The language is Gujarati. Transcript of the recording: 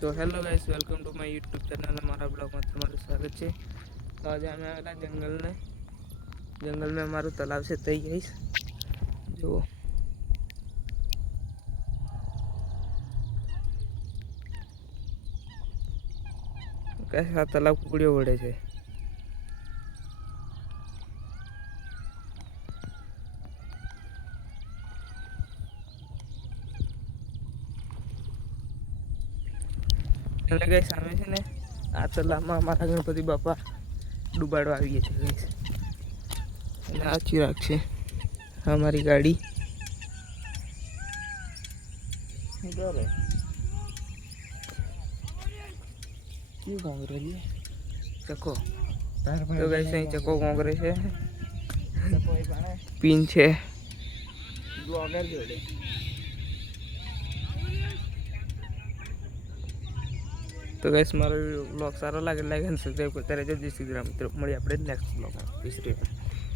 तो hello guys, welcome to my YouTube channel. हमारा ब्लॉग में तुम्हारा स्वागत है। तो आज हमें आवेला जंगल में हमाરું तालाब से થઈ ગઈશ જો कैसा तालाब कुकड़ियों વળે છે। અને ગાઈસ સામે છે ને આ તાલાબમાં અમારા ગણપતિ બાપા ડૂબાડવા આવીએ છીએ ગાઈસ। અને આ ચિરાગ છે हमारी गाड़ी इधर है। क्यों घोंग रही है चको? तो गाइस અહીં ચકો ઘોંગ રહી છે, પીન છે બ્લોગર જોડે। तो गाइस મારો વ્લોગ સારો લાગે લાઈક અને સબસ્ક્રાઇબ કરતા રહેજો। જય શ્રી રામ મિત્રો, મળીએ આપણે નેક્સ્ટ વ્લોગમાં। જય શ્રી રામ।